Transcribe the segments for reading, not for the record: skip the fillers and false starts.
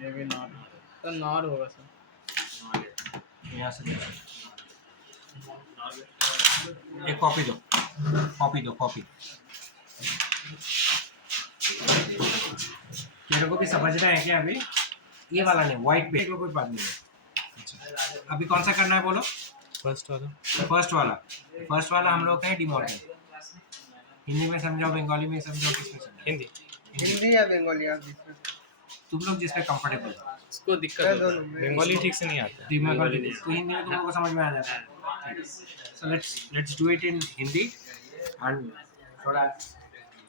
ये भी नॉट तो नॉट होगा सर। यहाँ से देखो। एक कॉपी दो, कॉपी दो, कॉपी। मेरे को भी समझना है क्या अभी? ये वाला नहीं, व्हाइट पे कोई बात नहीं है। अच्छा, अभी कौन सा करना है बोलो? फर्स्ट वाला। फर्स्ट वाला। फर्स्ट वाला हम लोग का है डिमॉर्गन। हिंदी में समझाओ, बंगाली में समझाओ, किसमें समझाओ? हिंदी। हिंदी या बंगाली आप जिसमें तुम लोग जिसमें कंफर्टेबल हो। इसको दिक्कत मैं होता है। दोनों में। बंगाली ठीक से नहीं आता है। बंगाली तो हिंदी में तुम लोगों को समझ में आ जाता है। So let's do it in Hindi and थोड़ा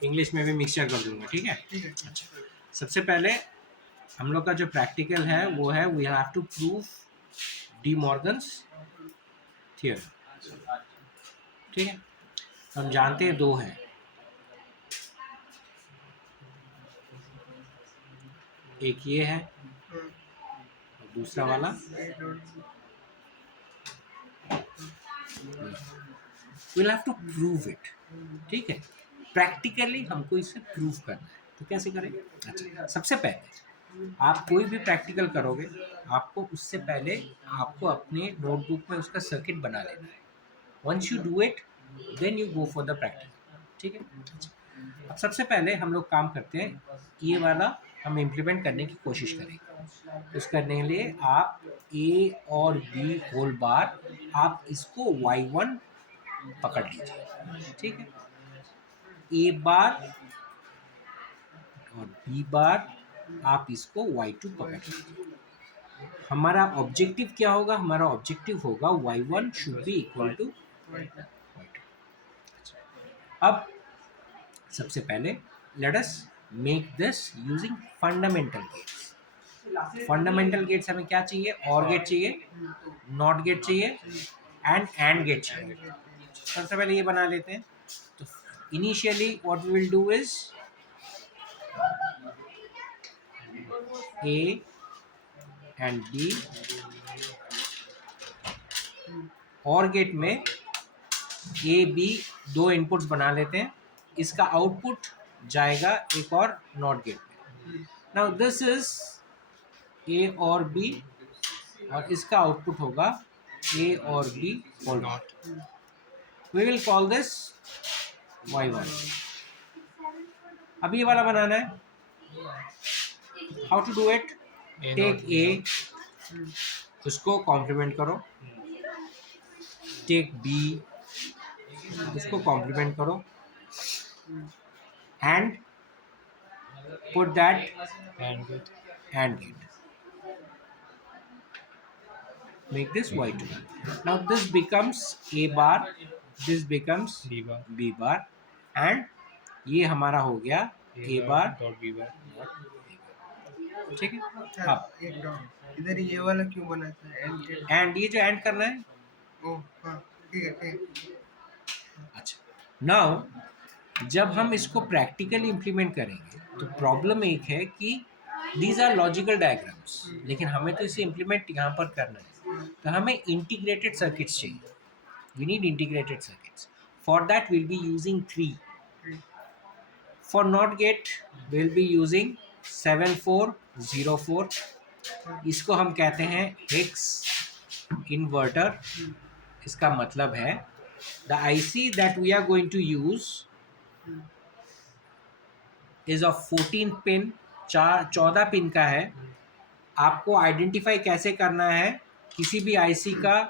इंग्लिश में भी मिक्सचर कर दूंगा, ठीक है? अच्छा, सबसे पहले हम लोग का जो प्रैक्टिकल है वो है we have to prove De Morgan's theorem, ठीक है? हम जानते हैं दो हैं, एक ये है और दूसरा वाला we'll have to prove it, ठीक है? प्रैक्टिकली हमको इसे प्रूव करना है, तो कैसे करें? अच्छा, सबसे पहले आप कोई भी प्रैक्टिकल करोगे, आपको उससे पहले आपको अपने नोटबुक में उसका सर्किट बना लेना है। Once you do it then you go for the practical, ठीक है? अच्छा, अब सबसे पहले हम लोग काम करते हैं, ये वाला हम इम्प्लीमेंट करने की कोशिश करेंगे। इस करने के लिए आप ए और बी होल बार, आप इसको y1 पकड़ लीजिए, ठीक है? ए बार और बी बार आप इसको y2 पकड़ लीजिए। हमारा ऑब्जेक्टिव क्या होगा? हमारा ऑब्जेक्टिव होगा y1 should be equal to y2। अब सबसे पहले let us make this using fundamental gates. Fundamental gates हमें क्या चाहिए? और गेट चाहिए, नॉट गेट चाहिए एंड गेट चाहिए। सबसे पहले ये बना लेते हैं। तो initially what we will do is A and B, or gate में ए बी दो इनपुट्स बना लेते हैं, इसका आउटपुट जाएगा एक और नॉट गेट में। Now this is A or B और इसका आउटपुट होगा A or B whole not. We will call this y1। अब ये वाला बनाना है। How to do it? Take A, उसको कॉम्प्लीमेंट करो, टेक बी, इसको कॉम्प्लीमेंट करो and put that and gate, make this y2। now this becomes a bar, this becomes b bar and ये हमारा हो गया a bar dot B bar. ठीक है? अच्छा, अब एक डॉट इधर ये वाला क्यों बना था? एंड एंड ये जो एंड करना है। ओ हाँ, ठीक है ठीक। अच्छा, नाउ जब हम इसको प्रैक्टिकली इम्प्लीमेंट करेंगे तो प्रॉब्लम एक है कि दीज आर लॉजिकल डायग्राम्स, लेकिन हमें तो इसे इम्प्लीमेंट यहाँ पर करना है, तो हमें इंटीग्रेटेड सर्किट्स चाहिए। We need integrated circuits. For that will be using 3। For not gate will be using 7404। इसको हम कहते हैं हेक्स इन्वर्टर। इसका मतलब है the IC that we are going to use is of 14 pin, 14 pin का है। आपको आइडेंटिफाई कैसे करना है? किसी भी IC का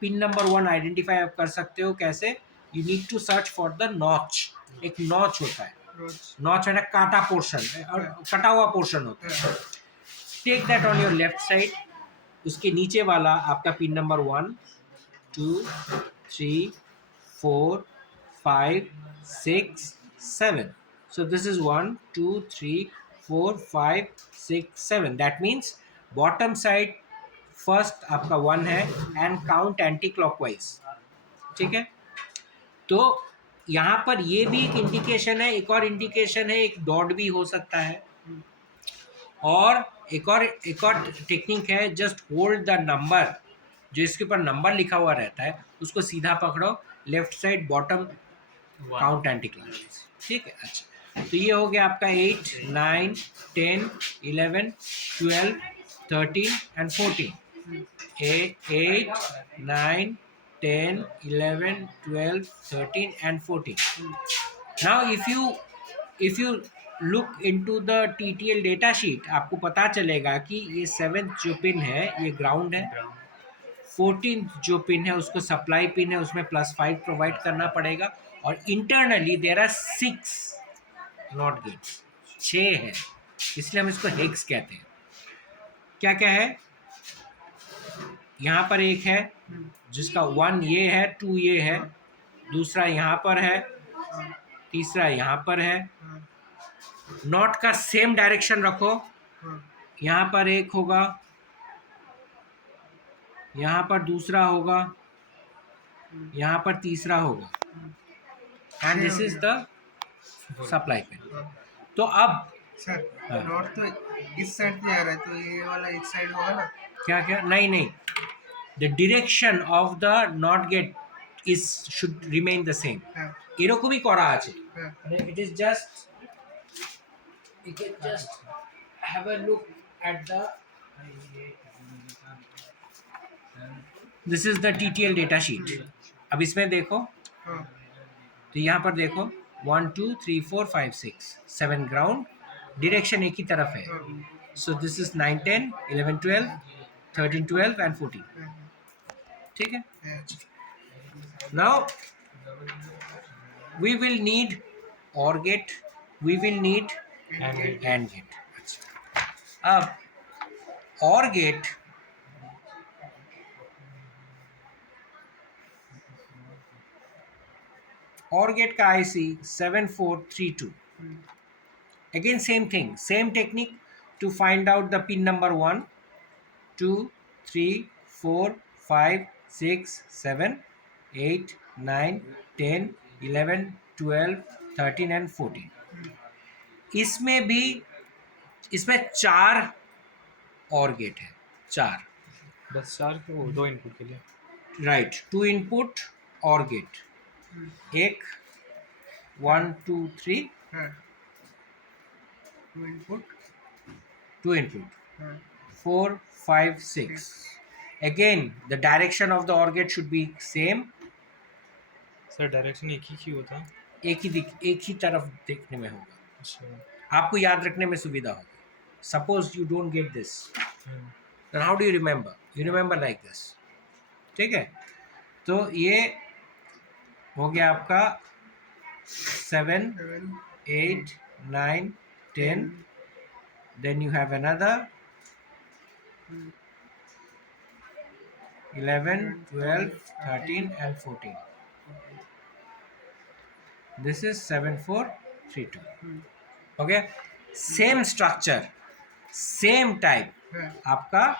पिन नंबर 1 आइडेंटिफाई आप कर सकते हो कैसे? You need to search for the notch. एक नॉच होता है, नॉच है ना, काटा पोर्शन और कटा हुआ पोर्शन होता है। Take that on your left side. उसके नीचे वाला आपका pin number 1 2 3 4 5 6 7। So this is 1 2 3 4 5 6 7। That means bottom side first आपका 1 है एंड काउंट एंटी क्लॉकवाइज, ठीक है? तो यहाँ पर ये भी एक इंडिकेशन है, एक और इंडिकेशन है, एक डॉट भी हो सकता है, और एक और टेक्निक है, जस्ट होल्ड द नंबर, जो इसके ऊपर नंबर लिखा हुआ रहता है उसको सीधा पकड़ो, left side bottom count anti clockwise, ठीक है? अच्छा, तो ये हो गया आपका 8, 9, 10, 11, 12, 13 and 14. 8, 9, 10, 11, 12, 13 and 14. Now if you look into the TTL data sheet, आपको पता चलेगा कि ये 7th जो पिन है ये ग्राउंड है, 14th जो पिन है उसको सप्लाई पिन है, उसमें +5 प्रोवाइड करना पड़ेगा, और internally there are 6 not gates, 6 है, इसलिए हम इसको हेक्स कहते हैं. क्या क्या है यहाँ पर? एक है जिसका 1 ये है, 2 ये है, दूसरा यहाँ पर है, तीसरा यहाँ पर है. नॉट का सेम डायरेक्शन रखो, यहाँ पर एक होगा, यहाँ पर दूसरा होगा, यहाँ पर तीसरा होगा, and this is the supply pin. तो अब सर हाँ. नॉट तो इस साइड से आ रहा है, तो ये वाला इस साइड होगा ना? क्या क्या? नहीं नहीं, the direction of the not gate is should remain the same. हाँ, এরকমই করা আছে. हाँ, It is just, you can just have a look at the, this is the TTL data sheet. अब इसमें देखो, हाँ, तो यहाँ पर देखो 1 2 3 4 5 6 7 ग्राउंड, डायरेक्शन एक ही तरफ है. हाँ, सो दिस इज 9 10 11 12 13 12 एंड 14. हाँ, ठीक है. हाँ, Now we will need OR gate, we will need And gate. AND gate. अच्छा, अब OR gate का IC 7432. Again same thing, same technique to find out the pin number 1, 2, 3, 4, 5, 6, 7, 8, 9, 10, 11, 12, 13 and 14. इसमें 4 OR gate है, 4. बस 4 के वो 2 इनपुट के लिए. राइट, 2 इनपुट OR गेट, एक 1 2 3, हाँ, 2 इनपुट, 2 input, हाँ, 4 5 6. Again the direction of the OR gate should be same. Sir direction एक ही होता है. एक ही तरफ देखने में होगा, अच्छा. आपको याद रखने में सुविधा होगी. Suppose you don't get this, then how do you remember? You remember like this. ठीक है. तो ये हो गया आपका 7 7, 8 9 10. Then you have another 11 12 13 and 14. This is 7432. Okay, same structure, same type. हाँ, आपका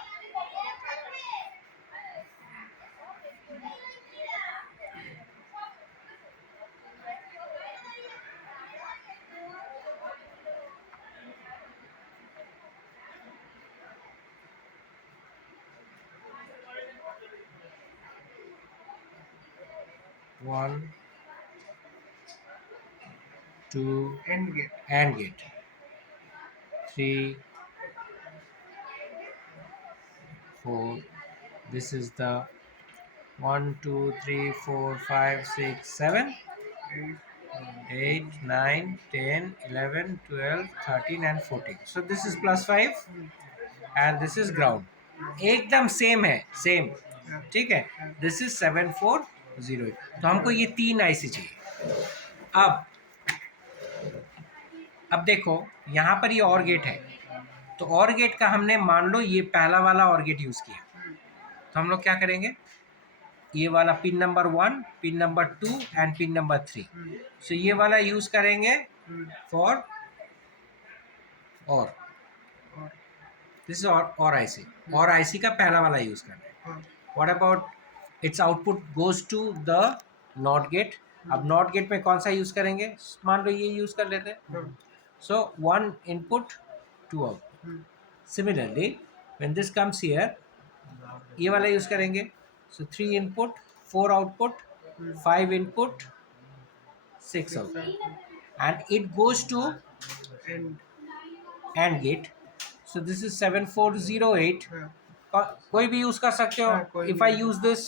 one 2 and gate, AND gate, 3 4. This is the 1 2 3 4 5 6 7 8 9 10 11 12 13 and 14. So this is +5 and this is ground. एकदम सेम है, सेम. ठीक है. This is 7408. तो हमको ये 3 IC चाहिए. अब देखो यहाँ पर ये OR गेट है, तो OR गेट का हमने मान लो ये पहला वाला OR गेट यूज़ किया, तो हम लोग क्या करेंगे, ये वाला pin number 1, pin number 2 and pin number 3. सो ये वाला यूज़ करेंगे for OR. This is OR IC. OR IC का पहला वाला यूज़ करना है. हाँ, what about its output goes to the not gate. अब नॉट गेट में कौन सा यूज़ करेंगे, मान लो ये यूज़ कर लेते हैं. So 1 input 2 output. Similarly when this comes here, ये वाला यूज़ करेंगे. So 3 input 4 output, 5 input 6 output. and it goes to and AND gate. So this is 7408. हाँ कोई भी यूज कर सकते हो. हाँ, कोई If भी I use use this,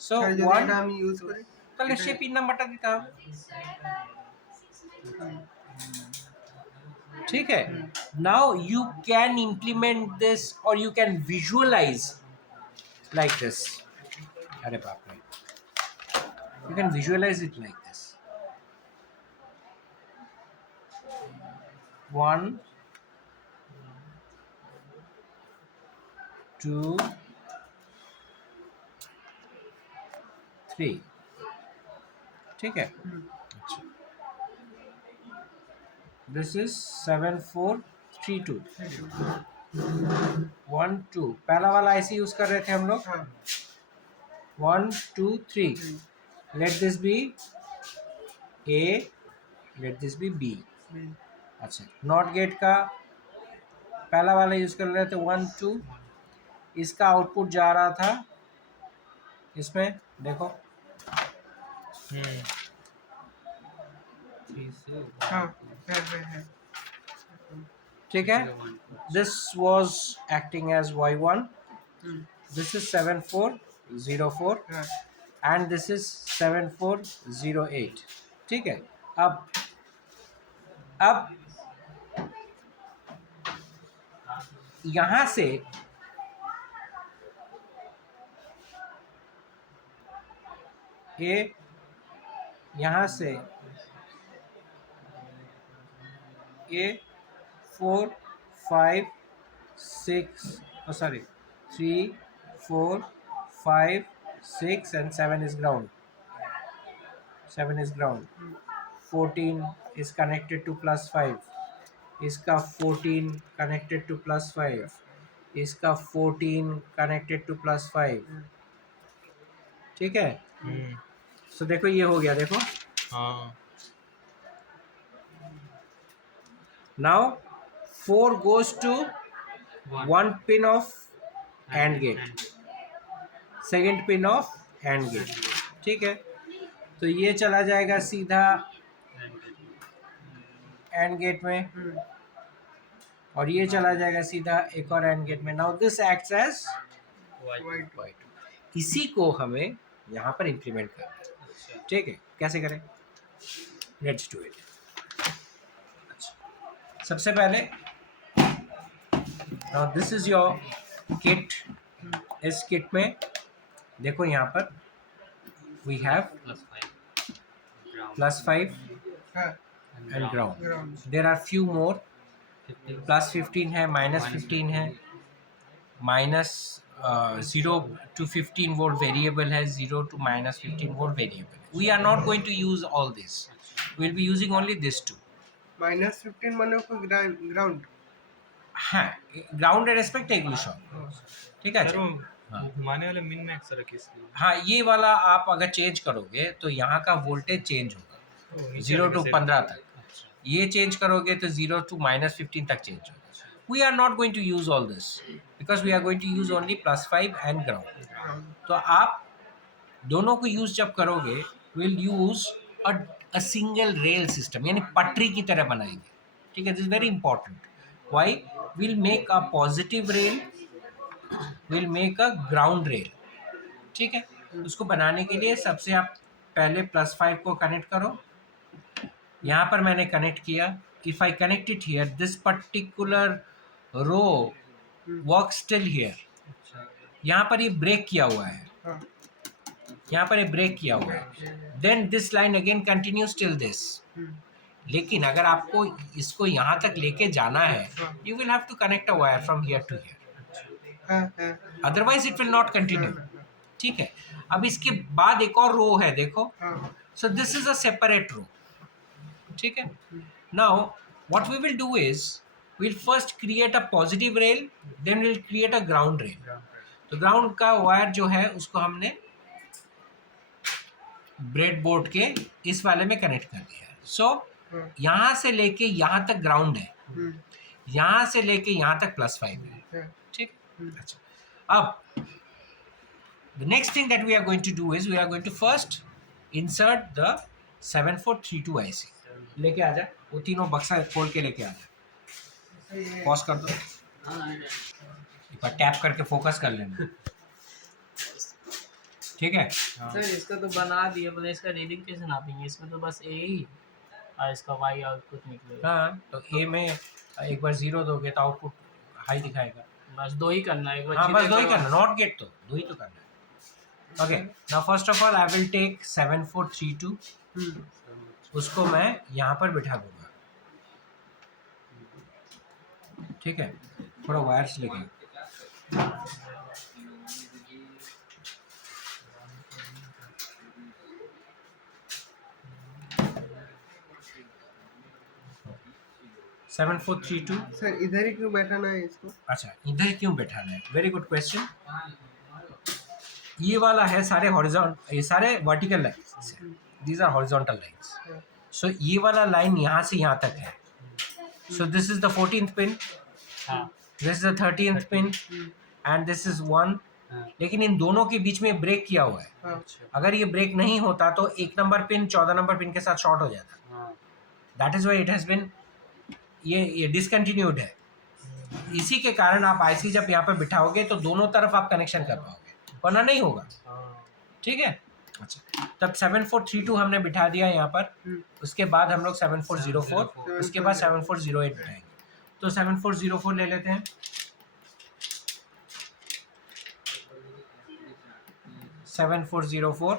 so sir যদি 1 এটা আমি ইউজ করি তাহলে এটা সে পিন নাম্বারটা দিতে হবে. ठीक है. Now you can implement this or you can visualize like this. अरे बाप रे. You can visualize it like this. 1 2 3. ठीक है. This is 7432. 1 2 पहला वाला ऐसे यूज कर रहे थे हम लोग. हाँ 1 2 3. Let this be A. Let this be B. अच्छा, नॉट गेट का पहला वाला यूज कर रहे थे 1 2. इसका आउटपुट जा रहा था इसमें, देखो. हाँ है ठीक है. This was acting as y1. This is 7404 हाँ एंड दिस इज 7408. ठीक है. अब यहां से यहां से A 4 5 6 sorry 3 4 5 6 and 7 is ground. 7 is ground. 14 is connected to +5. इसका 14 connected to +5. इसका 14 connected to +5. ठीक है. सो देखो ये हो गया, देखो. हाँ Now 4 goes to one pin of AND gate, second pin of AND gate. ठीक है. तो ये चला जाएगा सीधा AND गेट में और ये चला जाएगा सीधा एक और AND गेट में. Now this acts as white इसी को हमें यहाँ पर इम्प्लीमेंट करना है. ठीक है. कैसे करें? Let's do it. सबसे पहले now this is your kit. इस किट में देखो यहाँ पर वी हैव +5 हाँ and ground. Ground there are few more. +15 है, -15 है, -0 to 15 volt variable है, 0 to -15 volt variable. We are not going to use all this. We will be using only this two. -15 মানে कोई ग्राउंड हाँ, ground respect एग्लू shop. ठीक है. Sir हाँ. वो घुमाने वाले मिन मैक्स रखे इसलिए. हाँ, ये वाला आप अगर चेंज करोगे तो यहाँ का वोल्टेज चेंज होगा नीचे 0 रखे to से- 15 तक. अच्छा. ये चेंज करोगे तो 0 to -15 तक चेंज होगा. We are not going to use all this because we are going to use only +5 and ground. तो आप दोनों को यूज जब करोगे will use a single rail system, यानी पटरी की तरह बनाएंगे. ठीक है. This very important. Why? Will make a positive rail, will make a ground rail. ठीक है. उसको बनाने के लिए सबसे आप पहले +5 को कनेक्ट करो. यहाँ पर मैंने कनेक्ट किया. If I connect it here, this particular row work still here. यहाँ पर ये ब्रेक किया हुआ है, हाँ यहाँ पर ये ब्रेक किया हुआ है. Then this line again continues till this. लेकिन अगर आपको इसको यहाँ तक लेके जाना है, you will have to connect a wire from here to here, हाँ otherwise it will not continue. ठीक है. अब इसके बाद एक और रो है, देखो. हाँ So this is a separate row. ठीक है. Now what we will do is we'll first create a positive rail, then we'll create a ground rail. तो ग्राउंड का वायर जो है उसको हमने ब्रेड बोर्ड के इस वाले में कनेक्ट कर दिया है. सो यहाँ से लेके यहाँ तक ग्राउंड है, यहाँ से लेके यहाँ तक +5 है. ठीक. अच्छा. अब the next thing that we are going to do is we are going to first insert the 7432 IC. लेके आ जा, वो तीनों बक्सा खोल के लेके आ जा। सर ये पॉज कर दो, एक बार टैप करके फोकस कर लेना, ठीक है। हाँ। सर इसका तो बना दिया, मतलब इसका रीडिंग कैसे नापेंगे? इसमें तो बस ए ही और इसका वाई आउटपुट निकलेगा। हाँ, तो ए में एक बार 0 दोगे तो आउटपुट हाई दिखाएगा। बस दो ही करना है, एक बार हाँ, सीधे बस दो ही करवा- करना, नॉट गेट, तो दो ही तो करना है। Okay, now first of all I will take 7432, उसको मैं यहाँ पर बिठा दूंगा, ठीक है। थोड़ा वायर्स लेके, सेवन 432। सर इधर ही क्यों बैठाना है इसको? अच्छा, इधर क्यों बैठाना है? Very good question. ये वाला है सारे हॉरिजॉन्टल, ये सारे vertical lines, these are horizontal lines. So ये वाला लाइन यहाँ से यहाँ तक है। So this is the 14th pin, हाँ this is the 13th pin and this is 1। लेकिन इन दोनों के बीच में ब्रेक किया हुआ है। हाँ अगर ये ब्रेक नहीं होता तो 1 नंबर पिन 14 नंबर पिन के साथ शॉर्ट हो जाता। That is why it has been, ये डिसकंटिन्यूड है। इसी के कारण आप आईसी जब यहाँ पे बिठाओगे तो दोनों तरफ आप कनेक्शन कर पाओगे, वरना नहीं होगा, ठीक है। अच्छा, तब 7432 हमने बिठा दिया यहाँ पर। उसके बाद हम लोग 7404, उसके बाद 7408 बिठाएंगे। तो 7404 ले लेते हैं। 7404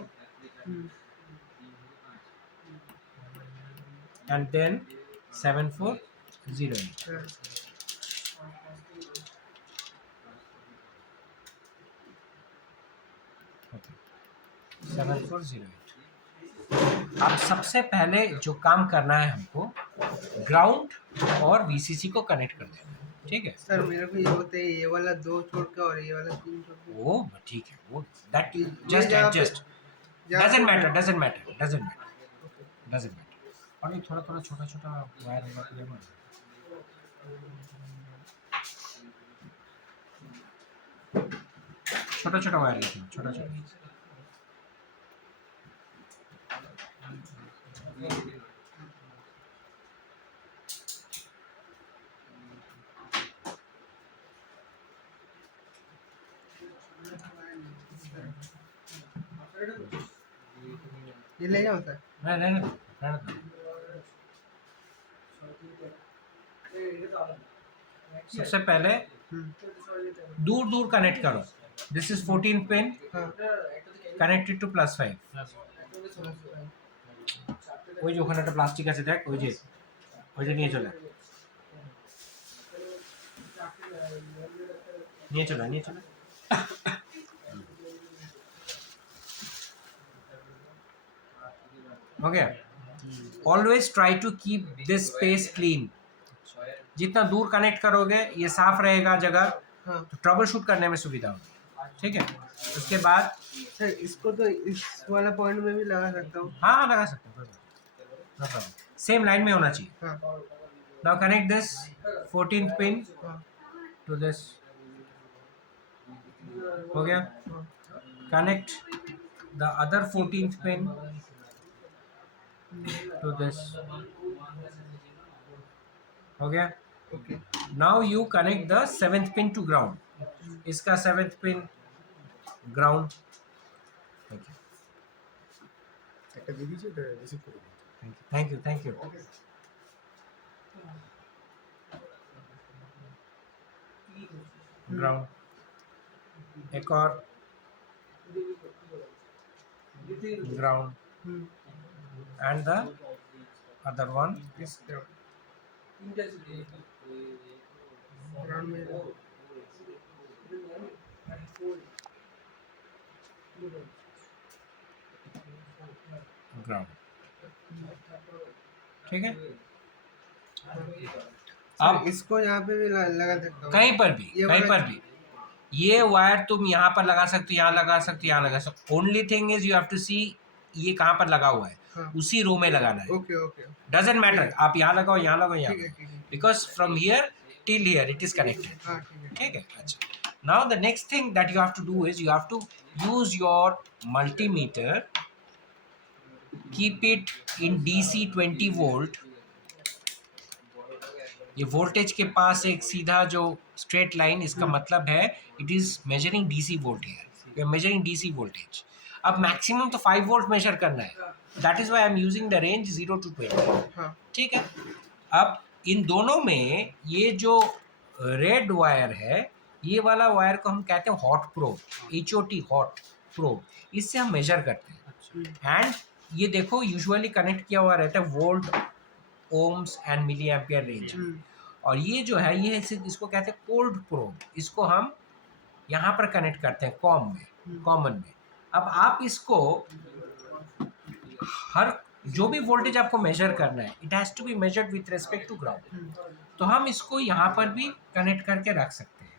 and then 7408. हाँ। 7408। अब सबसे पहले जो काम करना है हमको, ग्राउंड और वीसीसी को कनेक्ट कर देना है, ठीक है। सर मेरे को ये होता है, ये वाला 2 छोड़ के और ये वाला 3 छोड़ के। वो ठीक है, वो दैट ये जस्ट जहाँ पे- एडजस्ट, जहाँ डजंट पे- matter, doesn't matter, doesn't matter, doesn't matter. और ये थोड़ा थोड़ा छोटा छोटा वायर होगा तो लेना, छोटा छोटा वायर लेना, छोटा छोटा। ये ले जाओ सर। नहीं नहीं नहीं, रहने दो। सबसे पहले दूर दूर कनेक्ट करो। दिस इज 14 पिन हाँ कनेक्टेड टू +5। ওই যে ওখানে একটা প্লাস্টিক আছে দেখ, ওই যে নিয়ে চলে, নিয়ে চলে। Okay, always try to keep this space clean. जितना दूर कनेक्ट करोगे ये साफ रहेगा जगह, हाँ तो ट्रबल शूट करने में सुविधा होगी, ठीक है। उसके बाद सर इसको तो इस वाला पॉइंट में भी लगा सकता हूँ। हाँ लगा सकते हो, नो प्रॉब्लम, सेम लाइन में होना चाहिए। हाँ now connect this 14th pin हाँ टू दिस, हो गया। Connect the other 14th pin to this, हो गया। Okay. Now you connect the 7th pin to ground, इसका 7th pin ground. Thank you. Ground, एक और ground and the other one इस ground में ग्राउंड, ठीक है। अब इसको यहाँ पे भी लगा सकता हूँ। कहीं पर भी ये वायर तुम यहाँ पर लगा सकते हो, यहाँ लगा सकते हो, यहाँ लगा सकते हो। Only thing is you have to see ये कहाँ पर लगा हुआ है, हाँ। उसी रो में लगाना है। ओके ओके डजंट मैटर आप यहाँ लगाओ, यहाँ लगाओ, यहाँ, ठीक है because from here till here it is connected, हाँ ठीक है। ठीक है। अच्छा, now the next thing that you have to do is you have to use your multimeter keep it in DC 20 volt. ये वोल्टेज के पास एक सीधा जो स्ट्रेट लाइन, इसका मतलब है it is measuring DC volt here, measuring DC voltage. अब मैक्सिमम तो 5 वोल्ट मेजर करना है, that is why I am using the range 0 to 20। हाँ ठीक है। अब इन दोनों में ये जो रेड वायर है, ये वाला वायर को हम कहते हैं hot probe, HOT hot probe. इससे हम मेजर करते हैं। एंड ये देखो यूजुअली कनेक्ट किया हुआ रहता है volt, ohms and milli ampere range में। और ये जो है ये इसको कहते हैं कोल्ड प्रोब। इसको हम यहाँ पर कनेक्ट करते हैं कॉमन में। अब आप इसको हर जो भी वोल्टेज आपको मेजर करना है, it has to be measured with respect to ground. तो हम इसको यहाँ पर भी कनेक्ट करके रख सकते हैं।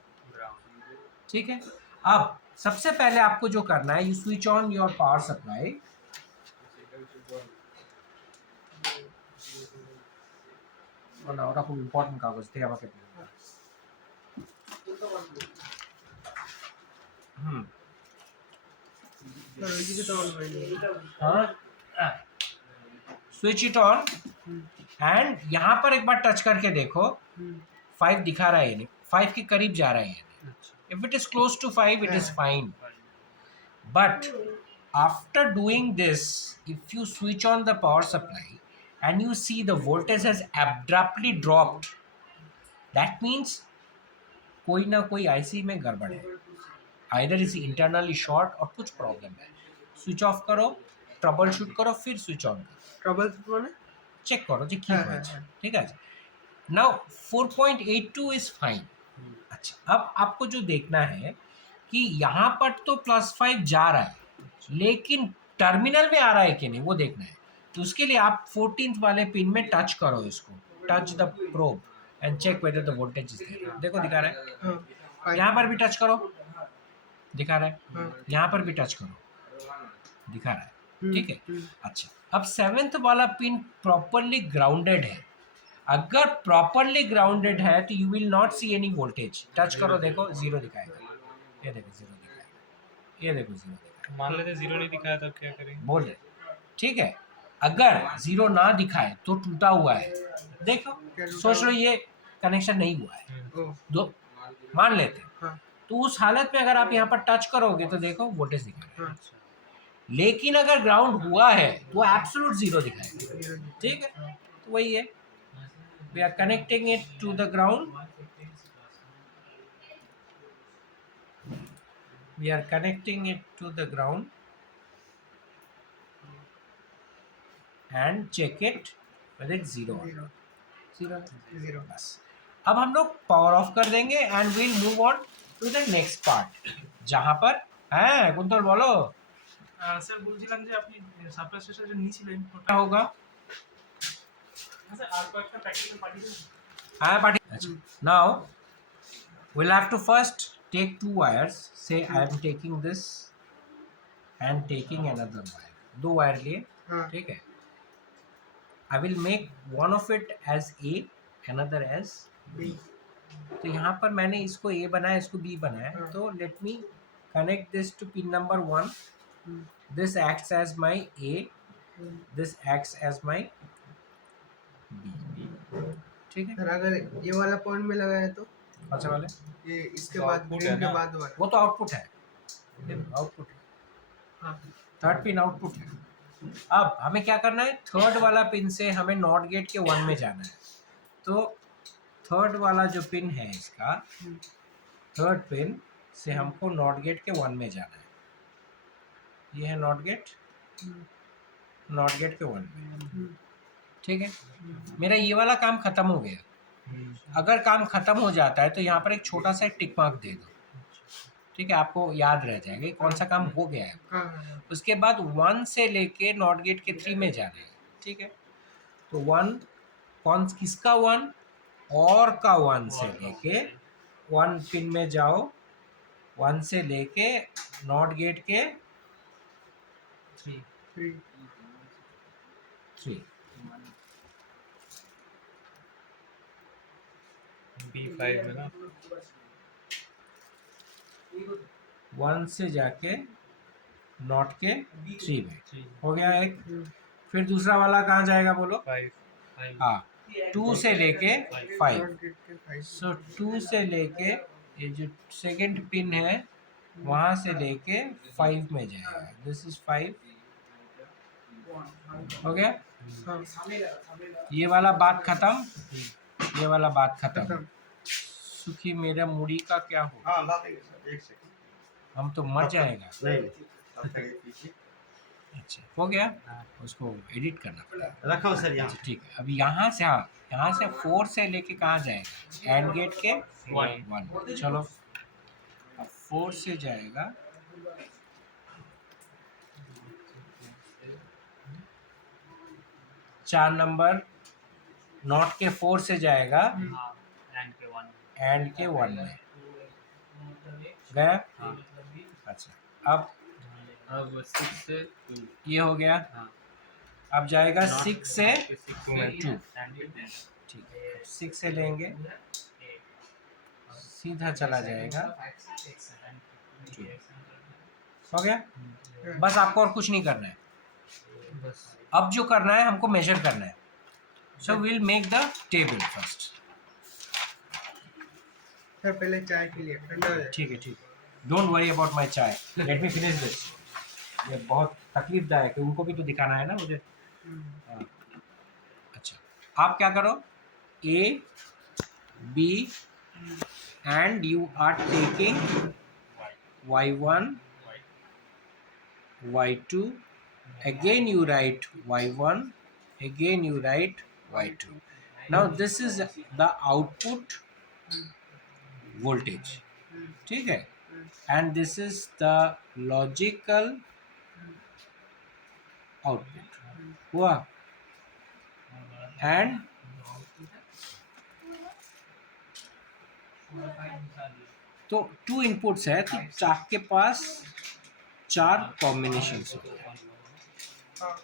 ठीक है। अब सबसे पहले आपको जो करना है, you switch on your power supply. ওরা খুব ইম্পর্টেন্ট কাগজ থেকে আমাকে स्विच इट ऑन एंड यहाँ पर एक बार टच करके देखो 5 दिखा रहा है यानी 5 के करीब जा रहा है यानी if it is close to 5 it is fine. But after doing this, if you switch on the power supply and you see the voltage has abruptly dropped, that means कोई ना कोई IC में गड़बड़ है, either is internally short और कुछ problem है। Switch off करो, ट्रबल शूट करो, फिर स्विच ऑन करो। ट्रबल মানে চেক করো যে কি হয়েছে। ঠিক আছে। Now 4.82 is fine. अच्छा, अब आपको जो देखना है कि यहाँ पर तो +5 जा रहा है, लेकिन टर्मिनल में आ रहा है कि नहीं वो देखना है। तो उसके लिए आप 14th वाले पिन में टच करो इसको, touch the probe and check whether the voltage is there. देखो दिखा रहा है। यहाँ पर भी टच करो, दिखा रहा है। यहाँ पर भी टच करो, दिखा रहा है। ठीक है। अच्छा, अब 7th वाला पिन प्रॉपरली ग्राउंडेड है। अगर प्रॉपरली ग्राउंडेड है तो you will not see any voltage. Touch करो, देखो 0 दिखाएगा। ये देखो 0 दिखाएगा, ये देखो 0 दिखाएगा। मान लेते 0 नहीं दिखाया तो क्या करेंगे? बोल रहे। ठीक है। अगर 0 ना दिखाए तो टूटा हुआ है। देखो, सोच लो ये कनेक्शन नहीं हुआ है, दो मान लेते हैं। तो उस हालत में अगर आप यहाँ पर टच करोगे तो देखो वोल्टेज दिखाएगा। लेकिन अगर ग्राउंड हुआ है तो एब्सोल्यूट 0 दिखाएगा। ठीक है। तो वही है, we are connecting it to the ground, we are connecting it to the ground and check it whether it's 0 or not. 0 बस। अब हम लोग पावर ऑफ कर देंगे and will move on to the next part, जहाँ पर हैं quintal बोलो। স্যার বলছিলাম যে আপনি সাপ্লাই স্টেশন যে নিয়েছিলেন क्या होगा? স্যার আর কয়েকটা প্র্যাকটিক্যাল পাঠিয়ে দেবেন। हाँ पार्टी। अच्छा, now we'll have to first take 2 wires. Say I am taking this and taking another wire. 2 wire लिए। ठीक है। I will make one of it as A, another as B. तो यहाँ पर मैंने इसको A बनाया, इसको B बनाया। तो let me connect this to pin number 1. This acts as my A, this acts as my B. ठीक है। सर अगर ये वाला पॉइंट में लगाया तो अच्छा वाले ये इसके तो बाद output ग्रीन है के ना? बाद वाला। वो तो आउटपुट है, आउटपुट है। हाँ 3rd पिन आउटपुट है। अब हमें क्या करना है, 3rd वाला पिन से हमें नॉट गेट के 1 में जाना है। तो 3rd वाला जो पिन है इसका, 3rd पिन से हमको नॉट गेट के 1 में जाना है। ये है नॉट गेट के 1 में। ठीक है। मेरा ये वाला काम खत्म हो गया। अगर काम खत्म हो जाता है तो यहाँ पर एक छोटा सा टिक मार्क दे दो। ठीक है, आपको याद रह जाएगा कौन सा काम हो गया है। हाँ उसके बाद 1 से लेके नॉट गेट के 3 में जाना है। ठीक है। तो 1 कौन किसका 1 और का 1 से लेके 1 पिन में जाओ, 1 से लेके नॉट गेट के 3 B5 में ना 1 से जाके नॉट के 3 में हो गया एक। फिर दूसरा वाला कहाँ जाएगा बोलो? 5 हाँ, 2 से लेके 5। नॉट गेट के 5 सो 2 से लेके ये जो सेकंड पिन है वहाँ से लेके 5 में जाएगा। दिस इज 5 हो गया। ये वाला बात खत्म, ये वाला बात खत्म। खत्म। सुखी मेरा मुड़ी का क्या हो, हाँ ला देंगे सर, एक सेकंड। हम तो मर जाएगा। नहीं तब तक ये पीछे अच्छा हो गया, उसको एडिट करना पड़ेगा। रखो सर यहाँ। अच्छा ठीक है, अब यहाँ से, हाँ यहाँ से 4 से लेके कहाँ जाएगा? एंड गेट के 1। चलो अब 4 से जाएगा, चार नंबर नॉट के 4 से जाएगा हाँ एंड के 1 एंड के 1 में गया। हाँ अच्छा अब 6 से 2 ये हो गया। हाँ अब जाएगा 6 से 2 में 2। एंड के 10 ठीक है, 6 से लेंगे सीधा चला जाएगा। हो गया, बस आपको और कुछ नहीं करना है। बस अब जो करना है हमको मेजर करना है। So will make the table first. Sir पहले चाय के लिए ठंडा हो जाए। ठीक है ठीक है, डोंट वरी अबाउट माय चाय, लेट मी फिनिश दिस। ये बहुत तकलीफदायक है, उनको भी तो दिखाना है ना मुझे। हाँ। अच्छा, आप क्या करो, A B and you are taking y1 y2, again you write y1, again you write y2. Now this is the output voltage, ठीक है, and this is the logical output हुआ। and तो 2 इनपुट्स है, तो आपके पास 4 कॉम्बिनेशंस होते हैं। हाँ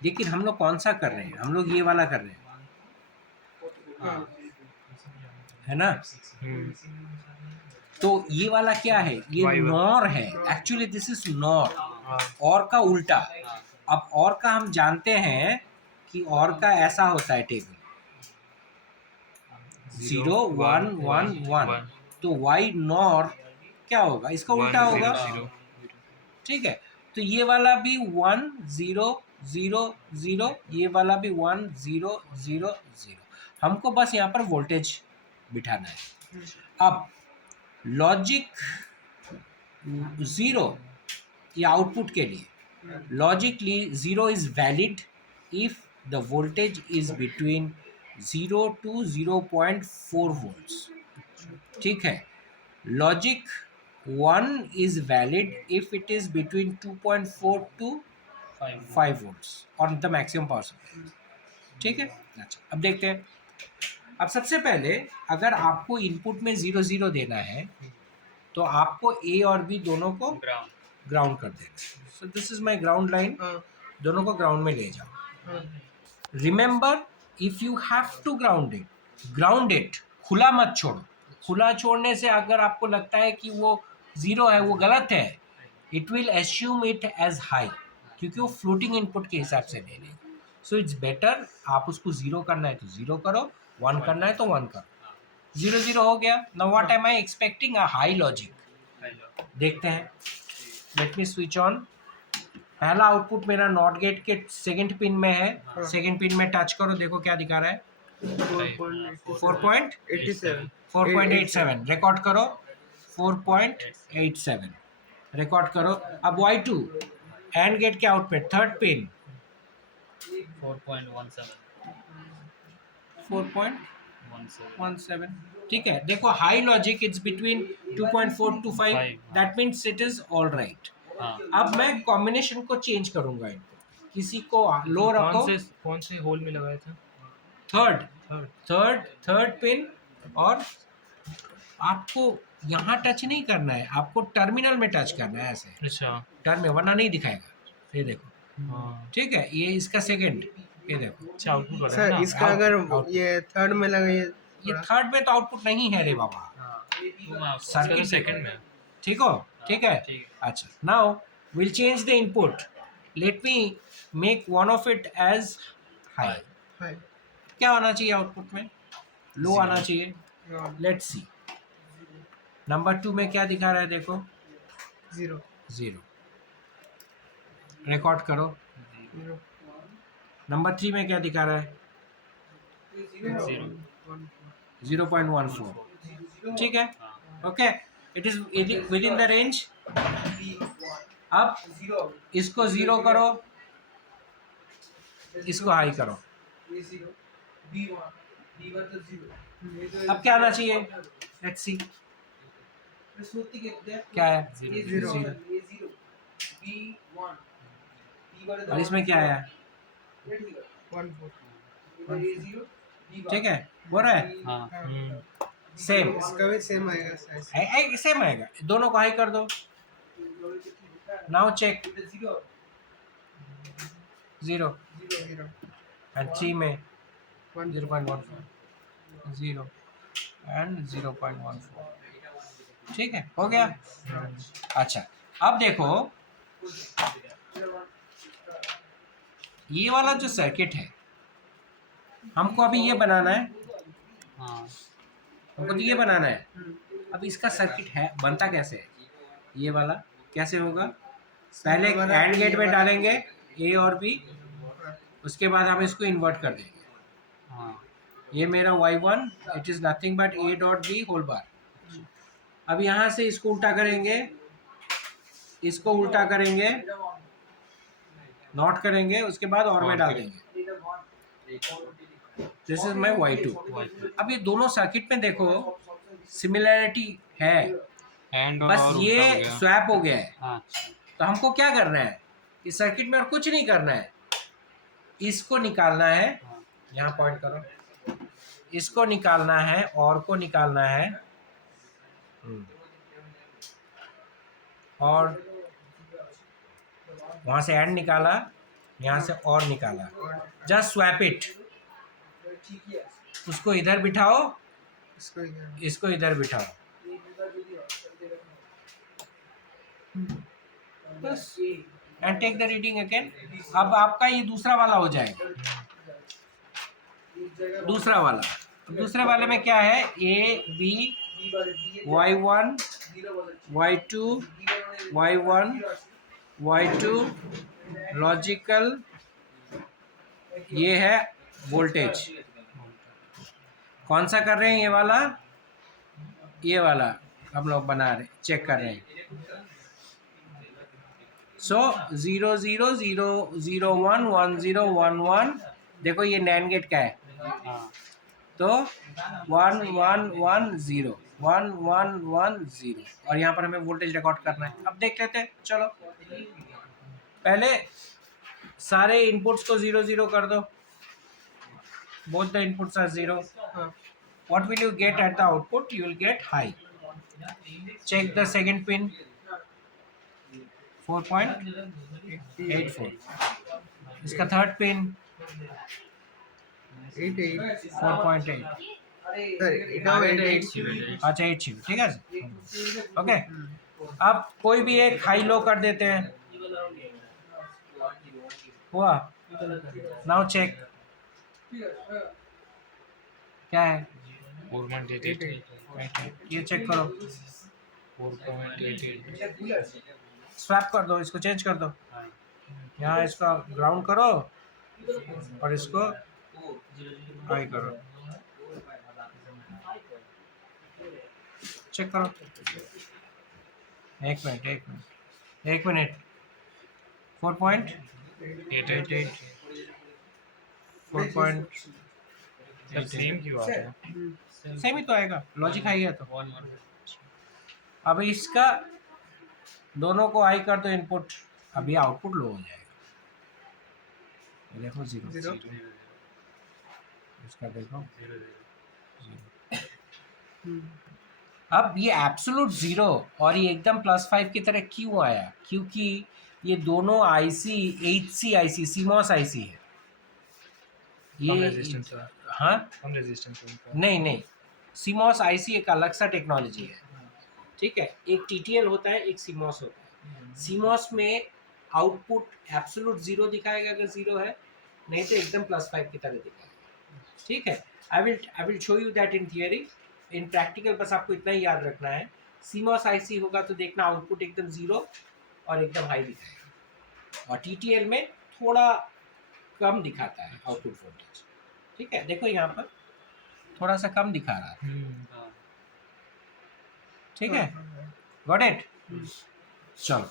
लेकिन हम लोग कौन सा कर रहे हैं? हम लोग ये वाला कर रहे हैं, हाँ है ना। तो ये वाला क्या है? ये Y1 नॉर है, एक्चुअली दिस इज नॉर, और का उल्टा। अब और का हम जानते हैं कि और का ऐसा होता है टेबल 0 1 1 1, तो y नॉर क्या होगा? इसका उल्टा होगा, ठीक है। तो ये वाला भी 1 0 0 0, ये वाला भी 1 0 0 0। हमको बस यहाँ पर वोल्टेज बिठाना है। अब लॉजिक 0 ये आउटपुट के लिए, logically 0 is valid if the voltage is between 0 to 0.4 volts, ठीक है। Logic 1 is valid if it is between 2.4 to 5 volts on the maximum power supply, ठीक है। अच्छा, अब देखते हैं। अब सबसे पहले अगर आपको इनपुट में 0 0 देना है तो आपको ए और बी दोनों को ग्राउंड कर देना। So this is my ground line, हाँ दोनों को ग्राउंड में ले जाओ। हाँ remember, if you have to ground it, खुला मत छोड़ो। खुला छोड़ने से अगर आपको लगता है कि वो 0 है, वो गलत है, it will assume it as high, क्योंकि वो फ्लोटिंग इनपुट के हिसाब से ले लेगा। सो इट्स बेटर, आप उसको 0 करना है तो 0 करो, 1 करना है तो 1 करो। 0 0 हो गया। Now what am I expecting? A high logic. देखते हैं, लेट मी स्विच ऑन। पहला आउटपुट मेरा नॉट गेट के सेकंड पिन में है, सेकंड पिन में टच करो, देखो क्या दिखा रहा है? 4.87 4.87 रिकॉर्ड करो, 4.87 रिकॉर्ड करो। अब y2 एंड गेट के आउटपुट थर्ड पिन 4.17 4.17, ठीक है। देखो high logic it's between 2.4 to 5, that means it is all right. हाँ अब मैं कॉम्बिनेशन को चेंज करूंगा, इनको किसी को लो रखो, कौन से होल में लगाया था? थर्ड पिन, और आपको यहाँ टच नहीं करना है, आपको टर्मिनल में टच करना है, ऐसे अच्छा टर्मिनल, वरना नहीं दिखाएगा। ये देखो, हाँ ठीक है, ये इसका सेकंड, ये देखो अच्छा आउटपुट वाला है सर ना? इसका अगर ये थर्ड में लगाइए ये थर्ड में तो आउटपुट नहीं है रे बाबा, सर्किट सेकंड में। ठीक हो, ठीक है। ठीक अच्छा, now will change the input, let me make one of it as high. High क्या आना चाहिए आउटपुट में? लो आना चाहिए। Let's see. नंबर 2 में क्या दिखा रहा है देखो? 0 0। रिकॉर्ड करो। 0 नंबर 3 में क्या दिखा रहा है? 0.14। ठीक है, okay, it is with in the range. अब इसको 0 करो, इसको हाई करो। अब क्या आना चाहिए? लेट्स सी क्या है? 0। और इसमें क्या है? 1 ठीक है, हो रहा है हाँ सेम। इसका भी सेम आएगा साइज सेम आएगा, दोनों को हाई कर दो। नाउ चेक 0 एंड 3 में 0.14 0 एंड 0.14। ठीक है, हो गया। अच्छा, अब देखो ये वाला जो सर्किट है, हमको अभी ये बनाना है, हाँ हमको तो ये बनाना है। अब इसका सर्किट है बनता कैसे है? ये वाला कैसे होगा? पहले एंड गेट में डालेंगे ए और बी, उसके बाद हम इसको इन्वर्ट कर देंगे। हाँ ये मेरा y1, it is nothing but a dot B whole bar. अब यहाँ से इसको उल्टा करेंगे, इसको उल्टा करेंगे, नॉट करेंगे, उसके बाद और में डाल देंगे। This is my y2। अब ये दोनों सर्किट में देखो सिमिलैरिटी है, एंड बस ये स्वैप हो गया है। हाँ तो हमको क्या करना है इस सर्किट में? और कुछ नहीं करना है, इसको निकालना है। यहाँ पॉइंट करो, इसको निकालना है और को निकालना है। और वहां से एंड निकाला, यहाँ से और निकाला, जस्ट स्वैप इट। उसको इधर बिठाओ, इसको इधर इसको इधर बिठाओ, बस, and take the reading again. अब आपका ये दूसरा वाला हो जाएगा। दूसरा वाला, दूसरे वाले में क्या है? A B y1 y2 y1 y2 logical, ये है वोल्टेज। कौन सा कर रहे हैं? ये वाला, ये वाला हम लोग बना रहे, चेक कर रहे हैं। सो 0 0 0 0 1 1 0 1 1। देखो ये नैंड गेट का है, हाँ तो 1 1 1 0 1 1 1 0, और यहाँ पर हमें वोल्टेज रिकॉर्ड करना है। अब देख लेते हैं, चलो पहले सारे इनपुट्स को 0 0 कर दो। Both the inputs are 0। What will you get at the output? You will get high. Check the second pin, 4.84. इसका थर्ड पिन 8 4.8। এটাও 8 अच्छा 8 छिप, ठीक है। ओके, अब कोई भी एक हाई लो कर देते हैं। हुआ? नाउ चेक क्या है? 4.88 ये चेक करो, 4.88 स्वैप कर दो, इसको चेंज कर दो। यहाँ इसका ग्राउंड करो और इसको हाई करो, चेक करो। एक मिनट 4.88 सेम क्यों आ रहा है? सेम ही तो आएगा, लॉजिक हाई है तो। अब इसका दोनों को हाई कर दो इनपुट, अभी आउटपुट लो हो जाएगा। ये देखो 0 0 इसका देखो 0। अब ये एब्सोल्यूट 0 और ये एकदम +5 की तरह क्यों आया? क्योंकि ये दोनों IC HC IC CMOS IC है। कम रेजिस्टेंस है। हाँ, कम रेजिस्टेंस है उनका। नहीं CMOS आईसी एक अलग सा टेक्नोलॉजी है, ठीक है। एक TTL होता है, एक CMOS होता है। CMOS में आउटपुट एब्सोल्यूट जीरो दिखाएगा अगर जीरो है, नहीं तो एकदम +5 की तरह दिखाएगा। ठीक है, I will show you that in theory. In practical बस आपको इतना ही याद रखना है। CMOS IC होगा तो देखना आउटपुट एकदम जीरो और एकदम हाई दिखाएगा, और TTL में थोड़ा कम दिखाता है आउटपुट वोल्टेज। ठीक है, देखो यहाँ पर थोड़ा सा कम दिखा रहा है। हाँ। ठीक है, गॉट इट। चलो